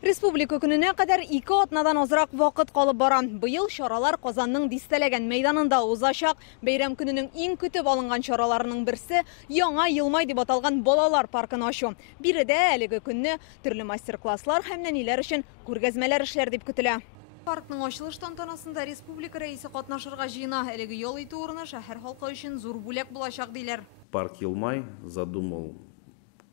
Республика күніне қадар 2 атнадан азырақ вақыт қалып бара. Быйыл шаралар Қазанның дистелеген мейданында узашак. Бәйрәм күнінің ең күтіп алынған шараларының бірсі яңа Йылмай деп аталған балалар паркын ашу. Бире дә әлеге күнне түрлі мастер-класслар һәм нәниләр өчен күргәзмәләр эшләр дип көтелә. Паркның ачылыш тантанасында республика рәисе катнашырга җыена. Әлеге ял итү урыны шәһәр халкы өчен зур бүләк булачак диләр. Парк Йылмай задумал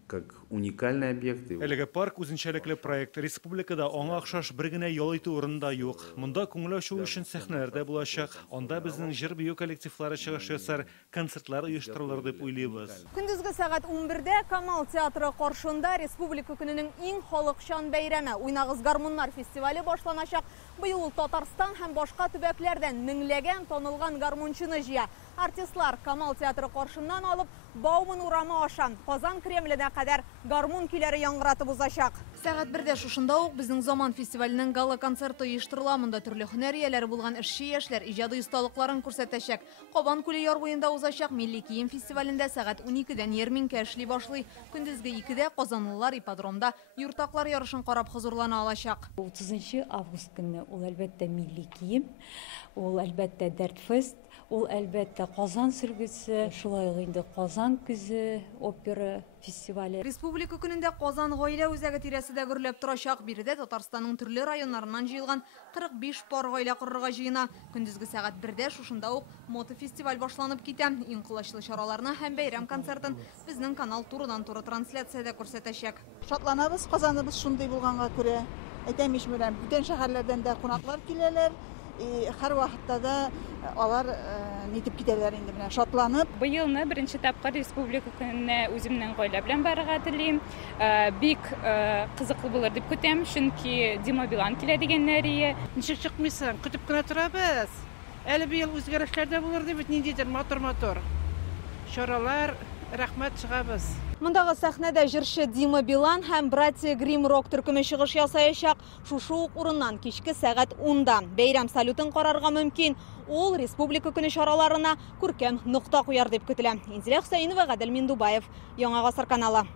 как уникальный объект. Әлеге парк үзенчәлекле проект. Республикада аңа охшаш бер генә ял итү урында юк. Монда күңел ачу өчен сәхнәләрдә булачак. Анда безнең җыр бию коллективлары чыгыш ясар, концертлар оештырылыр дип уйлыйбыз. Көндезге сәгать 11-дә Камал театры каршында республика көненең иң халыкчан бәйрәме Уйнагыз гармуннар фестивале башланачак. Быел ул Татарстан һәм башка төбәкләрдән меңләгән танылган гармунчыны җыя. Артистлар Камал театры каршыннан алып Бауман урамы аша Казан Кремленә кадәр гармун көйләре яңгыратып узачак. Сәгать 1-дә шушында ук безнең Заман фестиваленең гала концерты оештырыла. Монда төрле һөнәр ияләре булган эшче яшьләр иҗади осталыкларын күрсәтәчәк. Кабан күле яр буенда узачак Милли кием фестивалендә сәгать 12-дән ярминкә эшли башлый. Көндезге 2-дә казанлылар ипподромда юртаклар ярышын карап хозурлана алачак. 30 август көнне ул әлбәттә милли кием, ул әлбәттә Дәртфест, ул әлбәттә Казан сөлгесе, шулай ук инде Казан күзе опера фестивале. Республика көнендә Казан гаилә үзәге тирәсендә гөрләп торачак. Биредә Татарстанның төрле районнарыннан җыелган 45 пар гаилә корырга җыена. Көндезге сәгать 1-дә шушында ук мотофестиваль башланып китә. Иң кылычлы чараларны һәм бәйрәм концертын безнең канал турыдан-туры трансляциядә күрсәтәчәк. Шатланабыз, Казаныбыз шундый булганга күрә. Әйтәм ич белән бүтән шәһәрләрдән дә кунаклар киләләр. Һәр вакытта да алар нитеп китәләр инде менә шатланып. Быелны беренче тапкыр республика көненә үземнең гаилә белән барырга телим. Бик кызыклы булыр дип көтәм, чөнки Дима Билан килә дигәннәр. Ничек чыкмыйсың? Көтеп кенә торабыз. Әле быел үзгәрешләр дә булыр дип ниндидер матур чаралар. Рәхмәт, чыгабыз. Мондагы сәхнәдә җырчы Дима Билан һәм братья Грим рок төркеме чыгыш ясаячак. Шушы ук урыннан кичке сәгать 10-да бәйрәм салютын карарга мөмкин. Ул республика көне чараларына күркәм нокта куяр дип көтелә. Инзилә Хөсәенова, Гадел Миндубаев, Яңа Гасыр каналы.